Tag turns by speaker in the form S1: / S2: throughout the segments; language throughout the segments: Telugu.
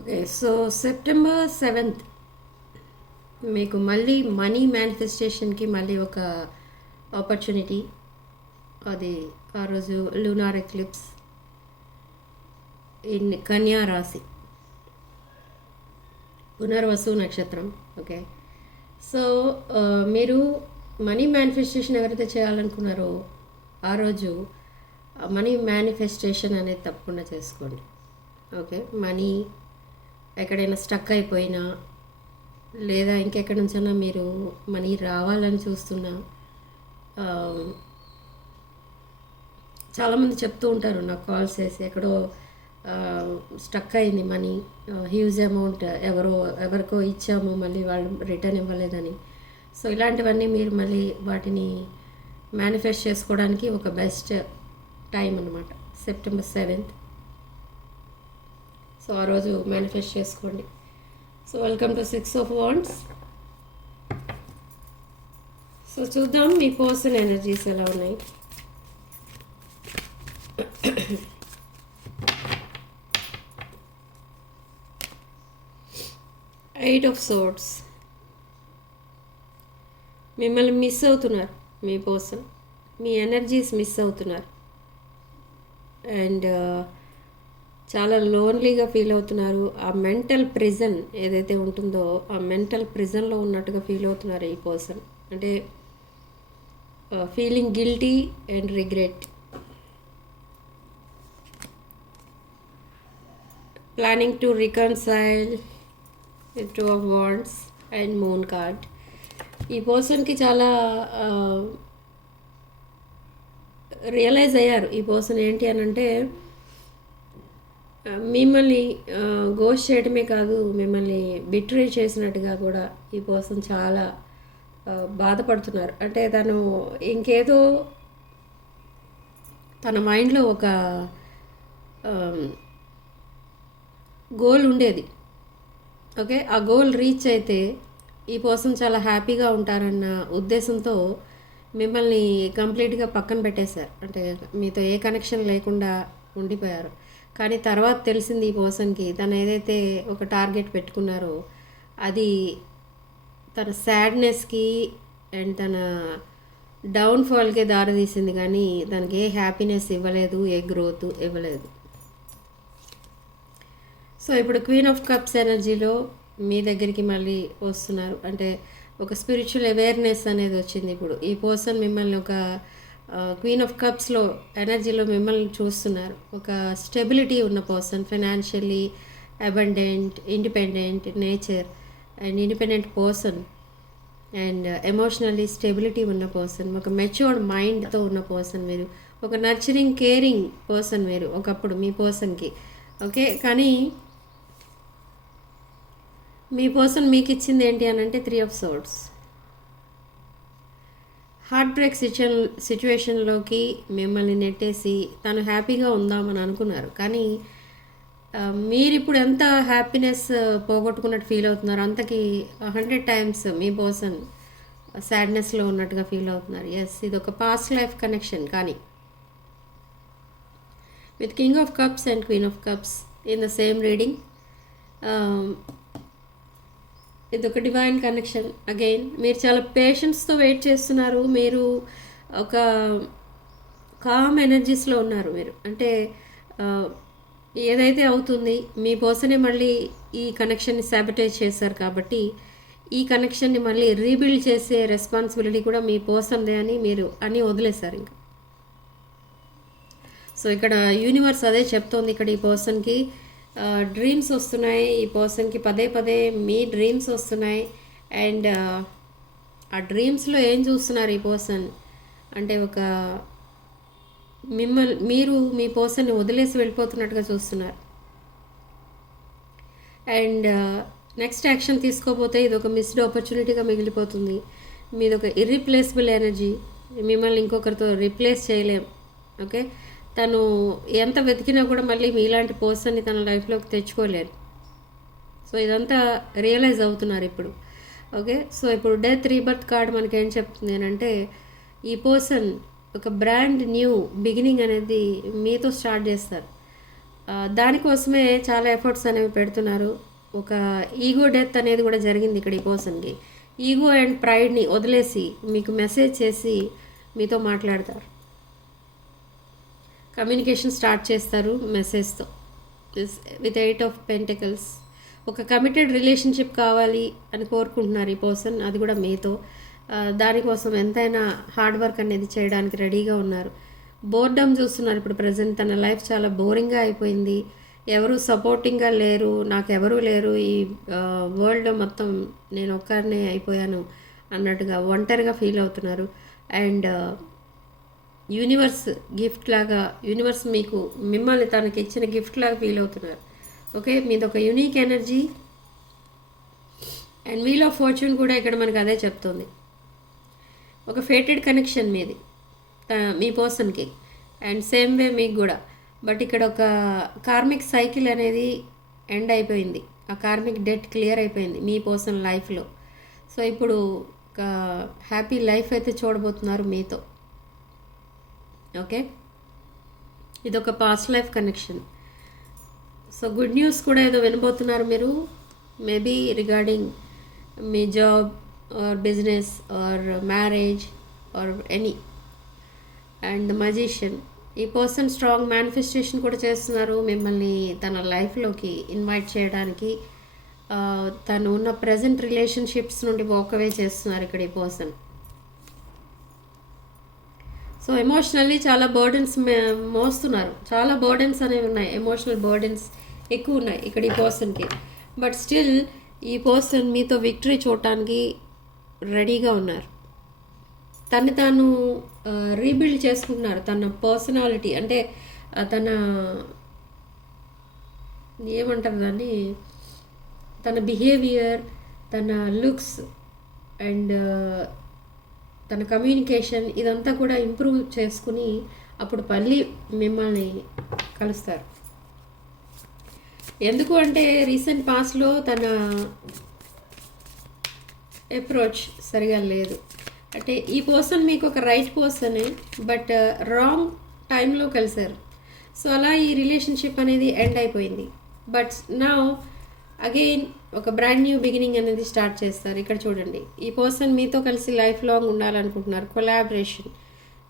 S1: ఓకే సో సెప్టెంబర్ సెవెంత్ మీకు మళ్ళీ మనీ మేనిఫెస్టేషన్కి మళ్ళీ ఒక ఆపర్చునిటీ అది ఆ రోజు లూనార్ ఎక్లిప్స్ ఇన్ కన్యా రాశి. పునర్వసు నక్షత్రం ఓకే సో uh, మీరు మనీ మేనిఫెస్టేషన్ ఎవరైతే చేయాలనుకున్నారో ఆ రోజు మనీ మేనిఫెస్టేషన్ అనేది తప్పకుండా చేసుకోండి. ఓకే మనీ ఎక్కడైనా స్టక్ అయిపోయినా లేదా ఇంకెక్కడి నుంచైనా మీరు మనీ రావాలని చూస్తున్నా చాలామంది చెప్తూ ఉంటారు నాకు కాల్స్ చేసి ఎక్కడో స్టక్ అయింది మనీ హ్యూజ్ అమౌంట్ ఎవరో ఎవరికో ఇచ్చాము మళ్ళీ వాళ్ళు రిటర్న్ ఇవ్వలేదని. సో ఇలాంటివన్నీ మీరు మళ్ళీ వాటిని మేనిఫెస్ట్ చేసుకోవడానికి ఒక బెస్ట్ టైం అనమాట సెప్టెంబర్ సెవెంత్. సో ఆ రోజు మేనిఫెస్ట్ చేసుకోండి. So welcome to six of wands so చూద్దాం మీ పర్సన్ ఎనర్జీస్ ఎలా ఉన్నాయి. ఎయిట్ ఆఫ్ సోర్ట్స్ మిమ్మల్ని మిస్ అవుతున్నారు మీ పర్సన్ మీ ఎనర్జీస్ మిస్ అవుతున్నారు. అండ్ చాలా లోన్లీగా ఫీల్ అవుతున్నారు. ఆ మెంటల్ ప్రిజన్ ఏదైతే ఉంటుందో ఆ మెంటల్ ప్రిజన్లో ఉన్నట్టుగా ఫీల్ అవుతున్నారు ఈ పర్సన్ అంటే feeling guilty and regret planning to reconcile two of wands and moon card ఈ పర్సన్కి చాలా రియలైజ్ అయ్యారు. ఈ పర్సన్ ఏంటి అని అంటే మిమ్మల్ని గోష్ చేయడమే కాదు మిమ్మల్ని బిట్రే చేసినట్టుగా కూడా ఈ పర్సన్ చాలా బాధపడుతున్నారు. అంటే తను ఇంకేదో తన మైండ్లో ఒక గోల్ ఉండేది. ఓకే? ఆ గోల్ రీచ్ అయితే ఈ పర్సన్ చాలా హ్యాపీగా ఉంటారన్న ఉద్దేశంతో మిమ్మల్ని కంప్లీట్గా పక్కన పెట్టేశారు. అంటే మీతో ఏ కనెక్షన్ లేకుండా ఉండిపోయారు. కానీ తర్వాత తెలిసింది ఈ పర్సన్కి తను ఏదైతే ఒక టార్గెట్ పెట్టుకున్నారో అది తన సాడ్నెస్కి అండ్ తన డౌన్ఫాల్కే దారితీసింది కానీ దానికి ఏ హ్యాపీనెస్ ఇవ్వలేదు ఏ గ్రోత్ ఇవ్వలేదు. సో ఇప్పుడు క్వీన్ ఆఫ్ కప్స్ ఎనర్జీలో మీ దగ్గరికి మళ్ళీ వస్తున్నారు. అంటే ఒక స్పిరిచువల్ అవేర్నెస్ అనేది వచ్చింది ఇప్పుడు. ఈ పర్సన్ మిమ్మల్ని ఒక క్వీన్ ఆఫ్ కప్స్లో ఎనర్జీలో మిమ్మల్ని చూస్తున్నారు. ఒక స్టెబిలిటీ ఉన్న person financially abundant independent nature and independent person and emotionally stability ఉన్న పర్సన్ ఒక మెచ్యూర్డ్ మైండ్తో ఉన్న పర్సన్ మీరు ఒక నర్చరింగ్ కేరింగ్ పర్సన్ మీరు ఒకప్పుడు మీ పర్సన్కి. ఓకే? కానీ మీ పర్సన్ మీకు ఇచ్చింది ఏంటి అని అంటే three of swords heartbreak situation సిచ్యువేషన్లోకి మిమ్మల్ని నెట్టేసి తను హ్యాపీగా ఉందామని అనుకున్నారు. కానీ మీరు ఇప్పుడు ఎంత హ్యాపీనెస్ పోగొట్టుకున్నట్టు ఫీల్ అవుతున్నారు? అంతకి హండ్రెడ్ టైమ్స్ మీ పర్సన్ సాడ్నెస్లో ఉన్నట్టుగా ఫీల్ అవుతున్నారు. ఎస్ ఇది ఒక పాస్ట్ లైఫ్ కనెక్షన్. కానీ with king of cups and queen of cups in the same reading ఇది ఒక డివైన్ కనెక్షన్ అగైన్ మీరు చాలా పేషెన్స్తో వెయిట్ చేస్తున్నారు. మీరు ఒక కామ్ ఎనర్జీస్లో ఉన్నారు మీరు. అంటే ఏదైతే అవుతుంది మీ పర్సనే మళ్ళీ ఈ కనెక్షన్ని శాబిటైజ్ చేశారు కాబట్టి ఈ కనెక్షన్ని మళ్ళీ రీబిల్డ్ చేసే రెస్పాన్సిబిలిటీ కూడా మీ పర్సన్దే అని మీరు అన్నీ వదిలేశారు ఇంకా. సో ఇక్కడ యూనివర్స్ అదే చెప్తోంది. ఇక్కడ ఈ పర్సన్కి డ్రీమ్స్ వస్తున్నాయి. ఈ పర్సన్కి పదే పదే మీ డ్రీమ్స్ వస్తున్నాయి. అండ్ ఆ డ్రీమ్స్లో ఏం చూస్తున్నారు ఈ పర్సన్ అంటే ఒక మిమ్మల్ని మీరు మీ పర్సన్ని వదిలేసి వెళ్ళిపోతున్నట్టుగా చూస్తున్నారు. అండ్ నెక్స్ట్ యాక్షన్ తీసుకోపోతే ఇది ఒక మిస్డ్ ఆపర్చునిటీగా మిగిలిపోతుంది. మీది ఒక ఇర్రీప్లేసిబుల్ ఎనర్జీ మిమ్మల్ని ఇంకొకరితో రిప్లేస్ చేయలేం. ఓకే తను ఎంత వెతికినా కూడా మళ్ళీ మీలాంటి పర్సన్ని తన లైఫ్లోకి తెచ్చుకోలేరు సో ఇదంతా రియలైజ్ అవుతున్నారు ఇప్పుడు. ఓకే? సో ఇప్పుడు డెత్ రీబర్త్ కార్డ్ మనకి ఏం చెప్తుంది అంటే ఈ పర్సన్ ఒక బ్రాండ్ న్యూ బిగినింగ్ అనేది మీతో స్టార్ట్ చేస్తారు. దానికోసమే చాలా ఎఫర్ట్స్ అనేవి పెడుతున్నారు. ఒక ఈగో డెత్ అనేది కూడా జరిగింది ఇక్కడ ఈ పర్సన్కి. ఈగో అండ్ ప్రైడ్ని వదిలేసి మీకు మెసేజ్ చేసి మీతో మాట్లాడతారు. కమ్యూనికేషన్ స్టార్ట్ చేస్తారు మెసేజ్తో. విత్ ఎయిట్ ఆఫ్ పెంటికల్స్ ఒక కమిటెడ్ రిలేషన్షిప్ కావాలి అని కోరుకుంటున్నారు ఈ పర్సన్ అది కూడా మీతో. దానికోసం ఎంతైనా హార్డ్ వర్క్ అనేది చేయడానికి రెడీగా ఉన్నారు. బోర్డమ్ చూస్తున్నారు ఇప్పుడు ప్రజెంట్ తన లైఫ్ చాలా బోరింగ్గా అయిపోయింది. ఎవరు సపోర్టింగ్గా లేరు నాకు ఎవరు లేరు. ఈ వరల్డ్ మొత్తం నేను ఒక్కరినే అయిపోయాను అన్నట్టుగా ఒంటరిగా ఫీల్ అవుతున్నారు. అండ్ యూనివర్స్ గిఫ్ట్ లాగా యూనివర్స్ మీకు మిమ్మల్ని తనకి ఇచ్చిన గిఫ్ట్ లాగా ఫీల్ అవుతున్నారు. ఓకే? మీది ఒక unique energy. And wheel of fortune కూడా ఇక్కడ మనకు అదే చెప్తుంది. ఒక ఫేటెడ్ కనెక్షన్ మీది మీ పర్సన్కి. అండ్ సేమ్ వే మీకు కూడా. బట్ ఇక్కడ ఒక కార్మిక్ సైకిల్ అనేది ఎండ్ అయిపోయింది. ఆ కార్మిక్ డెట్ క్లియర్ అయిపోయింది మీ పర్సన్ లైఫ్లో. సో ఇప్పుడు ఒక హ్యాపీ లైఫ్ అయితే చూడబోతున్నారు మీతో. ఓకే? ఇదొక past life connection so good news కూడా ఏదో వినబోతున్నారు మీరు. Maybe regarding me job or business or marriage or any and the magician ఈ పర్సన్ స్ట్రాంగ్ మేనిఫెస్టేషన్ కూడా చేస్తున్నారు. మిమ్మల్ని తన లైఫ్లోకి ఇన్వైట్ చేయడానికి. Uh, తను ఉన్న ప్రజెంట్ రిలేషన్షిప్స్ నుండి వాక్ అవే చేస్తున్నారు ఇక్కడ ఈ పర్సన్ సో ఎమోషనల్లీ చాలా బర్డెన్స్ మోస్తున్నారు. చాలా బర్డెన్స్ అనేవి ఉన్నాయి. ఎమోషనల్ బర్డెన్స్ ఎక్కువ ఉన్నాయి ఇక్కడ ఈ పర్సన్కి బట్ స్టిల్ ఈ పర్సన్ మీతో విక్టరీ చూడటానికి రెడీగా ఉన్నారు. తను తాను రీబిల్డ్ చేసుకుంటున్నారు. తన పర్సనాలిటీ అంటే తన ఏమంటారు దాన్ని? తన బిహేవియర్ తన లుక్స్ అండ్ తన కమ్యూనికేషన్ ఇదంతా కూడా ఇంప్రూవ్ చేసుకుని అప్పుడు మళ్ళీ మిమ్మల్ని కలుస్తారు. ఎందుకు అంటే రీసెంట్ పాస్ట్లో తన అప్రోచ్ సరిగా లేదు. అంటే ఈ పర్సన్ మీకు ఒక రైట్ పర్సనే బట్ uh, రాంగ్ టైంలో కలిశారు. సో అలా ఈ రిలేషన్షిప్ అనేది ఎండ్ అయిపోయింది. బట్ నా అగైన్ ఒక బ్రాండ్ న్యూ బిగినింగ్ అనేది స్టార్ట్ చేస్తారు. ఇక్కడ చూడండి. ఈ పర్సన్ మీతో కలిసి లైఫ్ లాంగ్ ఉండాలనుకుంటున్నారు. కొలాబరేషన్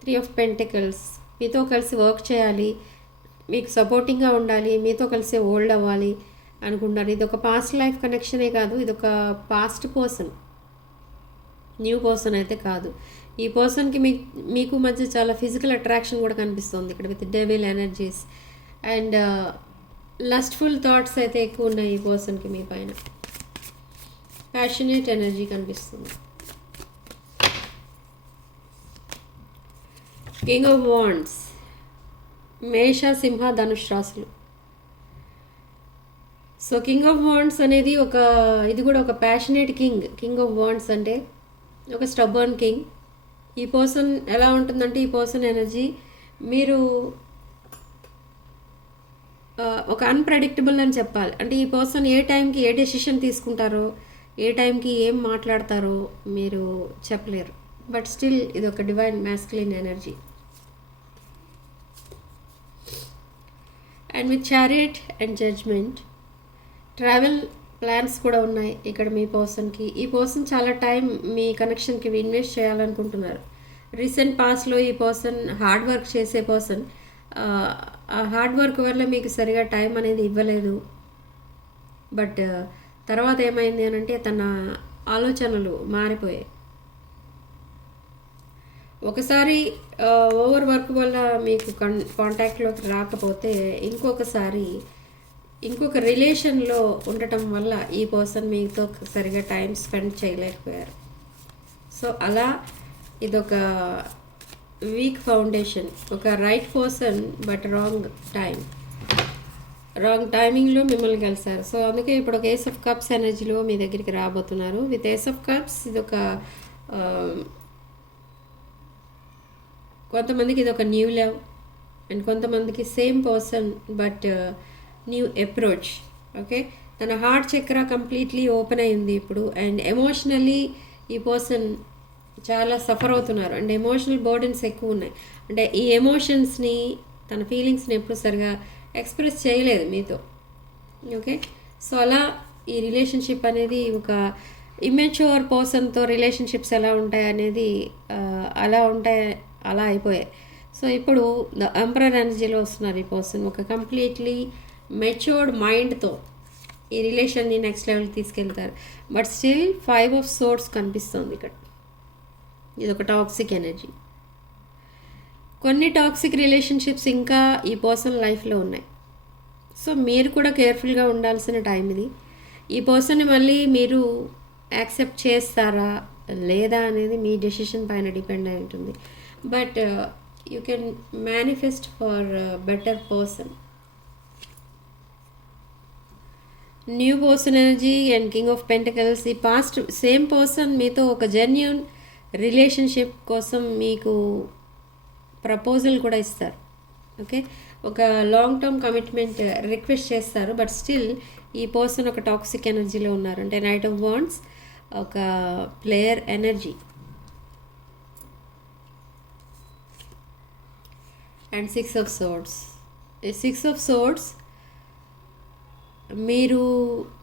S1: త్రీ ఆఫ్ పెంటికల్స్ మీతో కలిసి వర్క్ చేయాలి. మీకు సపోర్టింగ్గా ఉండాలి. మీతో కలిసి ఓల్డ్ అవ్వాలి అనుకుంటున్నారు. ఇది ఒక పాస్ట్ లైఫ్ కనెక్షనే కాదు. ఇది ఒక పాస్ట్ పర్సన్ న్యూ పర్సన్ అయితే కాదు. ఈ పర్సన్కి మీ మీకు మధ్య చాలా ఫిజికల్ అట్రాక్షన్ కూడా కనిపిస్తుంది. ఇక్కడ with devil energies and lustful thoughts అయితే ఎక్కువ ఉన్నాయి ఈ పర్సన్కి మీ పైన. ప్యాషనేట్ ఎనర్జీ కనిపిస్తుంది. కింగ్ ఆఫ్ వాండ్స్ మేష సింహ ధనుష్ రాసులు సో కింగ్ ఆఫ్ వాండ్స్ అనేది ఒక ఇది కూడా ఒక passionate king king of wands అంటే ఒక స్టబర్న్ కింగ్ ఈ పర్సన్ ఎలా ఉంటుందంటే ఈ పర్సన్ ఎనర్జీ మీరు ఒక అన్ప్రెడిక్టబుల్ అని చెప్పాలి. అంటే ఈ పర్సన్ ఏ టైంకి ఏ డెసిషన్ తీసుకుంటారో ఏ టైంకి ఏం మాట్లాడతారో మీరు చెప్పలేరు. బట్ స్టిల్ ఇది ఒక divine masculine energy and with chariot and judgement travel plans కూడా ఉన్నాయి ఇక్కడ మీ పర్సన్కి ఈ పర్సన్ చాలా టైం మీ కనెక్షన్కి ఇన్వెస్ట్ చేయాలనుకుంటున్నారు. రీసెంట్ పాస్ట్లో ఈ పర్సన్ హార్డ్ వర్క్ చేసే పర్సన్ హార్డ్ వర్క్ వల్ల మీకు సరిగా టైం అనేది ఇవ్వలేదు. బట్ uh, తర్వాత ఏమైంది అని అంటే తన ఆలోచనలు మారిపోయాయి. ఒకసారి uh, ఓవర్ వర్క్ వల్ల మీకు కన్ కాంటాక్ట్లోకి రాకపోతే ఇంకొకసారి ఇంకొక రిలేషన్లో ఉండటం వల్ల ఈ పర్సన్ మీతో సరిగా టైం స్పెండ్ చేయలేకపోయారు. సో అలా ఇదొక వీక్ ఫౌండేషన్ ఒక right person but wrong time wrong టైమింగ్లో మిమ్మల్ని కలిసారు సో అందుకే ఇప్పుడు ఒక ఏస్ ఆఫ్ కప్స్ ఎనర్జీలో మీ దగ్గరికి రాబోతున్నారు. విత్ ఏస్ ఆఫ్ కప్స్ ఇది ఒక um, కొంతమందికి ఇది ఒక న్యూ లవ్ అండ్ కొంతమందికి same person but new approach okay తన హార్ట్ చక్ర కంప్లీట్లీ ఓపెన్ అయింది ఇప్పుడు. అండ్ ఎమోషనల్లీ ఈ పర్సన్ చాలా సఫర్ అవుతున్నారు. అండ్ ఎమోషనల్ బర్డెన్స్ ఎక్కువ ఉన్నాయి. అంటే ఈ ఎమోషన్స్ని తన ఫీలింగ్స్ని ఎప్పుడు సరిగా ఎక్స్ప్రెస్ చేయలేదు మీతో. ఓకే సో అలా ఈ రిలేషన్షిప్ అనేది ఒక ఇమ్మెచ్యూర్ పర్సన్తో రిలేషన్షిప్స్ ఎలా ఉంటాయి అనేది అలా ఉంటాయి అలా అయిపోయాయి. సో ఇప్పుడు ద ఎంపరర్ ఎనర్జీలో వస్తున్నారు ఈ పర్సన్ ఒక కంప్లీట్లీ మెచ్యూర్డ్ మైండ్తో ఈ రిలేషన్ని నెక్స్ట్ లెవెల్కి తీసుకెళ్తారు. But still five of swords కనిపిస్తుంది ఇక్కడ. ఇది ఒక టాక్సిక్ ఎనర్జీ కొన్ని టాక్సిక్ రిలేషన్షిప్స్ ఇంకా ఈ పర్సన్ లైఫ్లో ఉన్నాయి. సో మీరు కూడా కేర్ఫుల్గా ఉండాల్సిన టైం ఇది. ఈ పర్సన్ని మళ్ళీ మీరు యాక్సెప్ట్ చేస్తారా? లేదా అనేది మీ డెసిషన్ పైన డిపెండ్ అయి ఉంటుంది. But you can manifest for better person new person energy and king of pentacles ఈ పాస్ట్ సేమ్ పర్సన్ మీతో ఒక జెన్యున్ రిలేషన్షిప్ కోసం మీకు ప్రపోజల్ కూడా ఇస్తారు. ఓకే? ఒక లాంగ్ టర్మ్ కమిట్మెంట్ రిక్వెస్ట్ చేస్తారు. బట్ స్టిల్ ఈ పర్సన్ ఒక టాక్సిక్ ఎనర్జీలో ఉన్నారు. అంటే నైట్ ఆఫ్ వాన్స్ ఒక player energy and six of swords ఈ సిక్స్ ఆఫ్ సోర్డ్స్ మీరు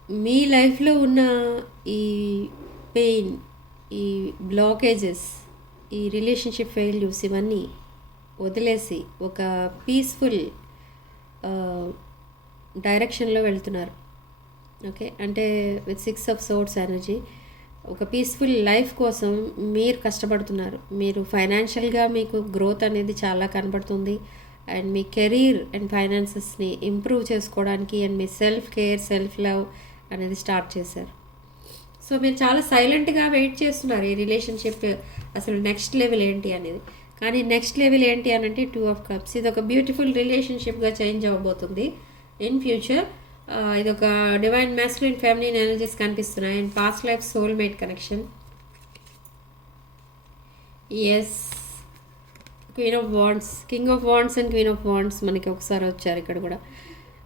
S1: మీ లైఫ్లో ఉన్న ఈ పెయిన్ ఈ బ్లాకేజెస్ ఈ రిలేషన్షిప్ ఫెయిల్యూస్ ఇవన్నీ వదిలేసి ఒక పీస్ఫుల్ డైరెక్షన్లో వెళ్తున్నారు. ఓకే? అంటే with six of swords energy ఒక పీస్ఫుల్ లైఫ్ కోసం మీరు కష్టపడుతున్నారు. మీరు ఫైనాన్షియల్గా మీకు గ్రోత్ అనేది చాలా కనబడుతుంది. అండ్ మీ కెరీర్ అండ్ ఫైనాన్సెస్ని ఇంప్రూవ్ చేసుకోవడానికి అండ్ మీ సెల్ఫ్ కేర్ సెల్ఫ్ లవ్ అనేది స్టార్ట్ చేశారు. సో మీరు చాలా సైలెంట్గా వెయిట్ చేస్తున్నారు ఈ రిలేషన్షిప్ అసలు నెక్స్ట్ లెవెల్ ఏంటి అనేది. కానీ నెక్స్ట్ లెవెల్ ఏంటి అని అంటే టూ ఆఫ్ కప్స్. ఇది ఒక బ్యూటిఫుల్ రిలేషన్షిప్గా చేంజ్ అవ్వబోతుంది. ఇన్ ఫ్యూచర్ ఇది ఒక డివైన్ మ్యాస్కులిన్ ఫ్యామిలీ ఎనర్జీస్ కనిపిస్తున్నాయి. And past life soulmate connection. Yes queen of wands king of wands and queen of wands మనకి ఒకసారి వచ్చారు ఇక్కడ కూడా.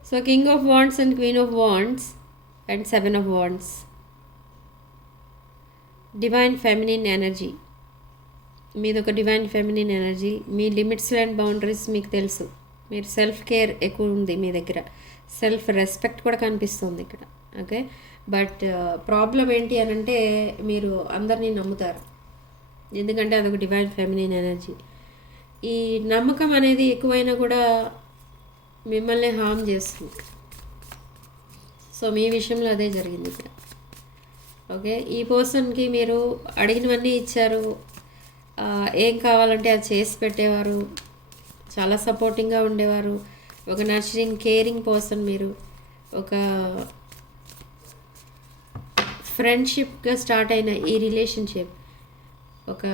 S1: So king of wands and queen of wands and seven of wands divine feminine energy మీది ఒక డివైన్ ఫెమినిన్ ఎనర్జీ మీ లిమిట్స్ అండ్ బౌండరీస్ మీకు తెలుసు. మీరు సెల్ఫ్ కేర్ ఎక్కువ ఉంది మీ దగ్గర. సెల్ఫ్ రెస్పెక్ట్ కూడా కనిపిస్తుంది ఇక్కడ. ఓకే బట్ ప్రాబ్లం ఏంటి అని అంటే మీరు అందరినీ నమ్ముతారు. ఎందుకంటే అదొక డివైన్ ఫెమినిన్ ఎనర్జీ ఈ నమ్మకం అనేది ఎక్కువైనా కూడా మిమ్మల్ని హామ్ చేస్తుంది. సో మీ విషయంలో అదే జరిగింది ఇక్కడ. ఓకే ఈ పర్సన్కి మీరు అడిగినవన్నీ ఇచ్చారు. ఏం కావాలంటే అది చేసి పెట్టేవారు. చాలా సపోర్టింగ్గా ఉండేవారు. ఒక నర్చరింగ్ కేరింగ్ పర్సన్ మీరు. ఒక ఫ్రెండ్షిప్గా స్టార్ట్ అయిన ఈ రిలేషన్షిప్ ఒక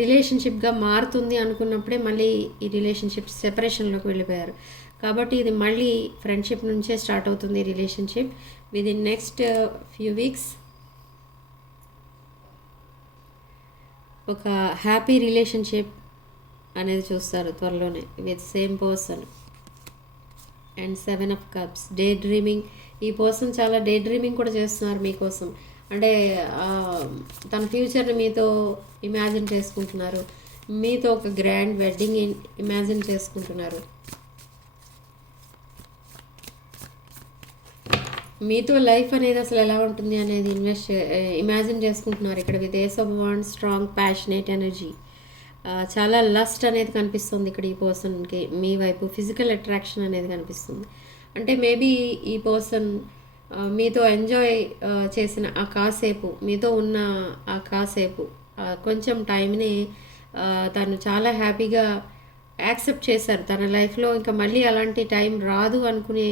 S1: రిలేషన్షిప్గా మారుతుంది అనుకున్నప్పుడే మళ్ళీ ఈ రిలేషన్షిప్ సెపరేషన్లోకి వెళ్ళిపోయారు. కాబట్టి ఇది మళ్ళీ ఫ్రెండ్షిప్ నుంచే స్టార్ట్ అవుతుంది ఈ relationship within next few weeks ఒక హ్యాపీ రిలేషన్షిప్ అనేది చూస్తారు త్వరలోనే with same person and seven of cups daydreaming ఈ పర్సన్ చాలా డే డ్రీమింగ్ కూడా చేస్తున్నారు మీకోసం. అంటే తన ఫ్యూచర్ని మీతో ఇమాజిన్ చేసుకుంటున్నారు. మీతో ఒక గ్రాండ్ వెడ్డింగ్ ఇమాజిన్ చేసుకుంటున్నారు. మీతో లైఫ్ అనేది అసలు ఎలా ఉంటుంది అనేది ఇన్వెస్ట్ ఇమాజిన్ చేసుకుంటున్నారు ఇక్కడ with ace of wand strong passionate energy. చాలా లస్ట్ అనేది కనిపిస్తుంది ఇక్కడ ఈ పర్సన్కి మీ వైపు ఫిజికల్ అట్రాక్షన్ అనేది కనిపిస్తుంది. అంటే మేబీ ఈ పర్సన్ మీతో ఎంజాయ్ చేసిన ఆ కాసేపు మీతో ఉన్న ఆ కాసేపు కొంచెం టైంని తను చాలా హ్యాపీగా యాక్సెప్ట్ చేశారు. తన లైఫ్లో ఇంకా మళ్ళీ అలాంటి టైం రాదు అనుకునే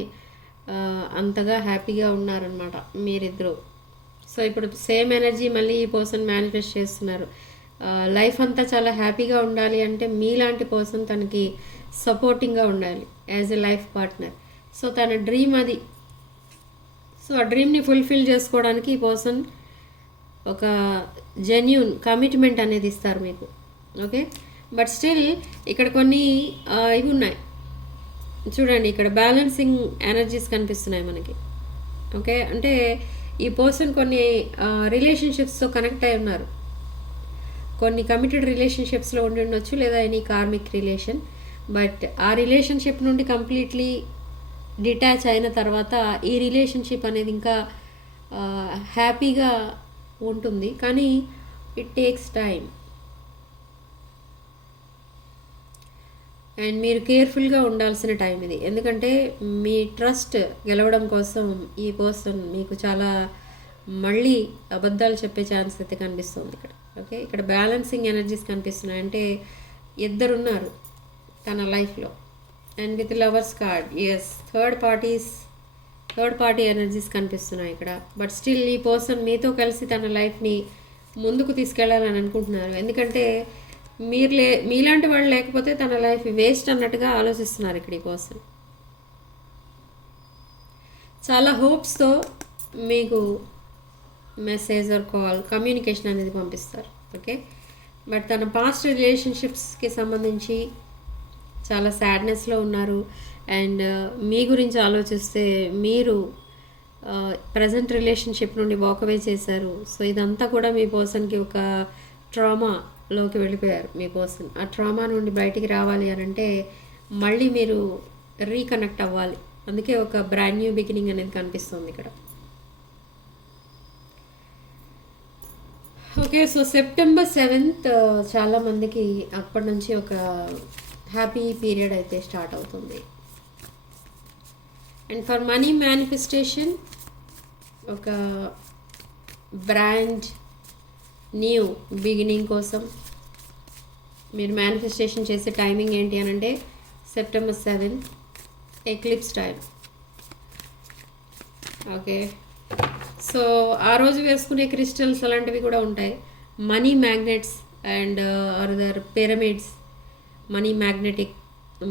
S1: అంతగా హ్యాపీగా ఉన్నారనమాట మీరిద్దరూ. సో ఇప్పుడు సేమ్ ఎనర్జీ మళ్ళీ ఈ పర్సన్ మేనిఫెస్ట్ చేస్తున్నారు. లైఫ్ అంతా చాలా హ్యాపీగా ఉండాలి అంటే మీలాంటి పర్సన్ తనకి సపోర్టింగ్గా ఉండాలి as a life partner. So తన డ్రీమ్ అది. సో ఆ డ్రీమ్ని ఫుల్ఫిల్ చేసుకోవడానికి ఈ పర్సన్ ఒక జెన్యున్ కమిట్మెంట్ అనేది ఇస్తారు మీకు. ఓకే? బట్ స్టిల్ ఇక్కడ కొన్ని ఇవి ఉన్నాయి. చూడండి ఇక్కడ బ్యాలెన్సింగ్ ఎనర్జీస్ కనిపిస్తున్నాయి మనకి. ఓకే అంటే ఈ పర్సన్ కొన్ని రిలేషన్షిప్స్తో కనెక్ట్ అయి ఉన్నారు. కొన్ని కమిటెడ్ రిలేషన్షిప్స్లో ఉండి ఉండొచ్చు లేదా ఎనీ కార్మిక్ రిలేషన్ బట్ ఆ రిలేషన్షిప్ నుండి కంప్లీట్లీ డిటాచ్ అయిన తర్వాత ఈ రిలేషన్షిప్ అనేది ఇంకా హ్యాపీగా ఉంటుంది. కానీ ఇట్ టేక్స్ టైం అండ్ మీరు కేర్ఫుల్గా ఉండాల్సిన టైం ఇది. ఎందుకంటే మీ ట్రస్ట్ గెలవడం కోసం ఈ పర్సన్ మీకు చాలా మళ్ళీ అబద్ధాలు చెప్పే ఛాన్స్ అయితే కనిపిస్తుంది ఇక్కడ. ఓకే ఇక్కడ బ్యాలెన్సింగ్ ఎనర్జీస్ కనిపిస్తున్నాయి. అంటే ఇద్దరున్నారు తన లైఫ్లో and with lovers card yes third parties third party energies కనిపిస్తున్నాయి ఇక్కడ. బట్ స్టిల్ ఈ పర్సన్ మీతో కలిసి తన లైఫ్ని ముందుకు తీసుకెళ్ళాలని అనుకుంటున్నారు. ఎందుకంటే మీరు లే మీలాంటి వాళ్ళు లేకపోతే తన లైఫ్ వేస్ట్ అన్నట్టుగా ఆలోచిస్తున్నారు ఇక్కడ ఈ పర్సన్ చాలా హోప్స్తో మీకు మెసేజ్ ఆర్ కాల్ కమ్యూనికేషన్ అనేది పంపిస్తారు ఓకే బట్ తన పాస్ట్ రిలేషన్షిప్స్కి సంబంధించి చాలా సాడ్నెస్లో ఉన్నారు. అండ్ uh, మీ గురించి ఆలోచిస్తే మీరు uh, ప్రజెంట్ రిలేషన్షిప్ నుండి వాకవే చేశారు. సో ఇదంతా కూడా మీ పర్సన్కి ఒక లోకి వెళ్ళిపోయారు మీ పర్సన్ ఆ ట్రామా నుండి బయటికి రావాలి అని అంటే మళ్ళీ మీరు రీకనెక్ట్ అవ్వాలి. అందుకే ఒక బ్రాండ్ న్యూ బిగినింగ్ అనేది కనిపిస్తుంది ఇక్కడ. ఓకే సో సెప్టెంబర్ సెవెంత్ చాలామందికి అప్పటి నుంచి ఒక హ్యాపీ పీరియడ్ అయితే స్టార్ట్ అవుతుంది. అండ్ ఫర్ మనీ మేనిఫెస్టేషన్ ఒక బ్రాండ్ న్యూ బిగినింగ్ కోసం మీరు మేనిఫెస్టేషన్ చేసే టైమింగ్ ఏంటి అని అంటే September seven eclipse time okay so ఆ రోజు వేసుకునే క్రిస్టల్స్ అలాంటివి కూడా ఉంటాయి. Money magnets and other pyramids money magnetic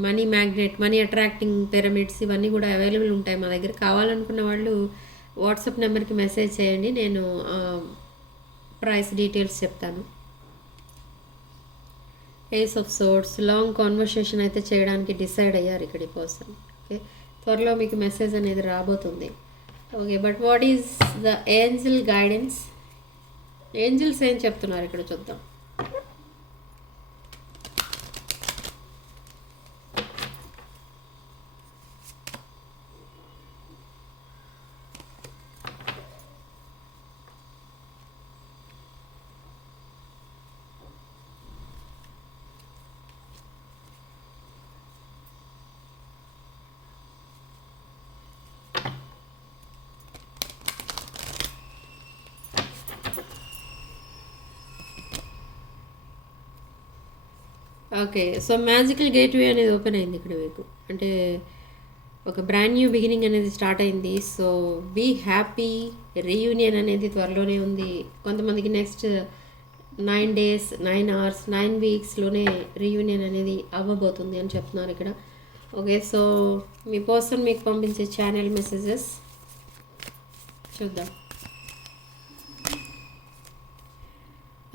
S1: money magnet money attracting pyramids ఇవన్నీ కూడా అవైలబుల్ ఉంటాయి మా దగ్గర. కావాలనుకున్న వాళ్ళు వాట్సాప్ నెంబర్కి మెసేజ్ చేయండి. నేను uh, ప్రైస్ డీటెయిల్స్ చెప్తాను. Ace of swords long conversation అయితే చేయడానికి డిసైడ్ అయ్యారు ఇక్కడి కోసం ఓకే త్వరలో మీకు మెసేజ్ అనేది రాబోతుంది. Okay but what is the angel guidance angels ఏం చెప్తున్నారు ఇక్కడ చూద్దాం. ఓకే సో మ్యాజికల్ గేట్వే అనేది ఓపెన్ అయింది ఇక్కడ మీకు. అంటే ఒక బ్రాండ్ న్యూ బిగినింగ్ అనేది స్టార్ట్ అయింది. సో బీ హ్యాపీ రీయూనియన్ అనేది త్వరలోనే ఉంది. కొంతమందికి next nine days nine hours nine వీక్స్లోనే reunion అనేది అవ్వబోతుంది అని చెప్తున్నారు ఇక్కడ. ఓకే సో మీ పర్సన్ మీకు పంపించే ఛానల్ మెసేజెస్ చూద్దాం.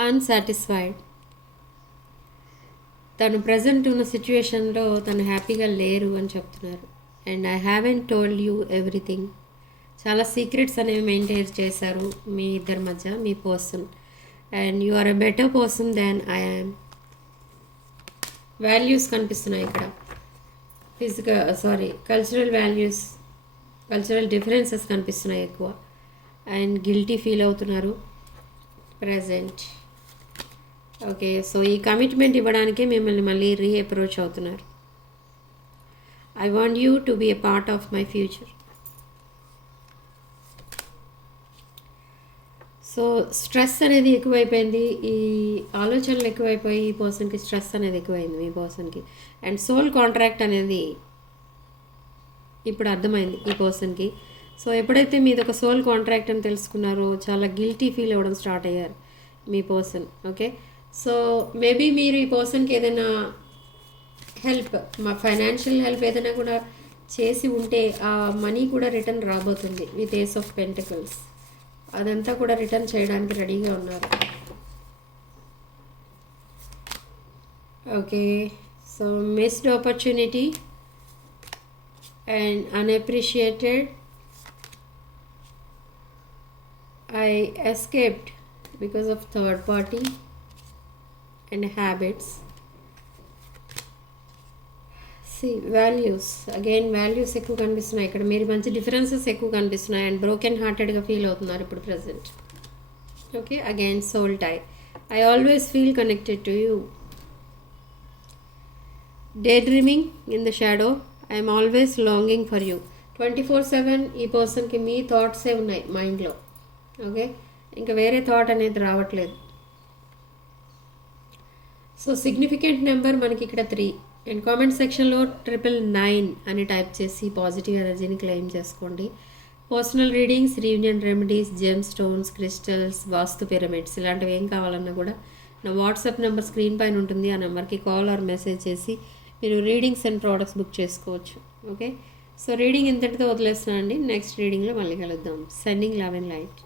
S1: అన్సాటిస్ఫైడ్ తను ప్రజెంట్ ఉన్న సిచ్యువేషన్లో తను హ్యాపీగా లేరు అని చెప్తున్నారు. And I haven't told you everything చాలా సీక్రెట్స్ అనేవి మెయింటైన్ చేశారు మీ ఇద్దరి మధ్య మీ person and you are a better person than I am values కనిపిస్తున్నాయి ఇక్కడ. Physical sorry cultural values cultural differences కనిపిస్తున్నాయి ఎక్కువ. అండ్ గిల్టీ ఫీల్ అవుతున్నారు. ప్రజెంట్ ఓకే సో ఈ కమిట్మెంట్ ఇవ్వడానికే మిమ్మల్ని మళ్ళీ రీ అప్రోచ్ అవుతున్నారు. I want you to be a part of my future so stress అనేది ఎక్కువైపోయింది. ఈ ఆలోచనలు ఎక్కువైపోయి ఈ పర్సన్కి స్ట్రెస్ అనేది ఎక్కువైంది మీ పర్సన్కి అండ్ సోల్ కాంట్రాక్ట్ అనేది ఇప్పుడు అర్థమైంది ఈ పర్సన్కి సో ఎప్పుడైతే మీది ఒక సోల్ కాంట్రాక్ట్ అని తెలుసుకున్నారో చాలా గిల్టీ ఫీల్ అవ్వడం స్టార్ట్ అయ్యారు మీ పర్సన్ ఓకే సో మేబీ మీరు ఈ పర్సన్కి ఏదైనా హెల్ప్ మా ఫైనాన్షియల్ హెల్ప్ ఏదైనా కూడా చేసి ఉంటే ఆ మనీ కూడా రిటర్న్ రాబోతుంది విత్ ఏస్ ఆఫ్ పెంటికల్స్ అదంతా కూడా రిటర్న్ చేయడానికి రెడీగా ఉన్నారు. Okay so missed opportunity and unappreciated I escaped because of third party. And habits. See values again values ఎక్కువ కనిపిస్తున్నాయి. ఇక్కడ మీరు మంచి డిఫరెన్సెస్ ఎక్కువ కనిపిస్తున్నాయి అండ్ బ్రోకెన్ హార్టెడ్గా ఫీల్ అవుతున్నారు ఇప్పుడు present okay again soul tie I always feel connected to you daydreaming in the shadow I'm always longing for you twenty four seven ఈ పర్సన్కి మీ థాట్సే ఉన్నాయి? మైండ్లో ఓకే ఇంకా వేరే థాట్ అనేది రావట్లేదు. సో సిగ్నిఫికెంట్ నెంబర్ మనకి ఇక్కడ త్రీ అండ్ కామెంట్ సెక్షన్లో ట్రిపుల్ నైన్ అని టైప్ చేసి పాజిటివ్ ఎనర్జీని క్లెయిమ్ చేసుకోండి. Personal readings reunion remedies gemstone crystals vastu pyramids ఇలాంటివి ఏం కావాలన్నా కూడా నా వాట్సాప్ నెంబర్ స్క్రీన్ పైన ఉంటుంది. ఆ నెంబర్కి కాల్ ఆర్ మెసేజ్ చేసి మీరు రీడింగ్స్ అండ్ ప్రోడక్ట్స్ బుక్ చేసుకోవచ్చు. ఓకే సో రీడింగ్ ఇంతటితో వదిలేస్తున్నాను అండి నెక్స్ట్ రీడింగ్లో మళ్ళీ కలుద్దాం. Sending love and light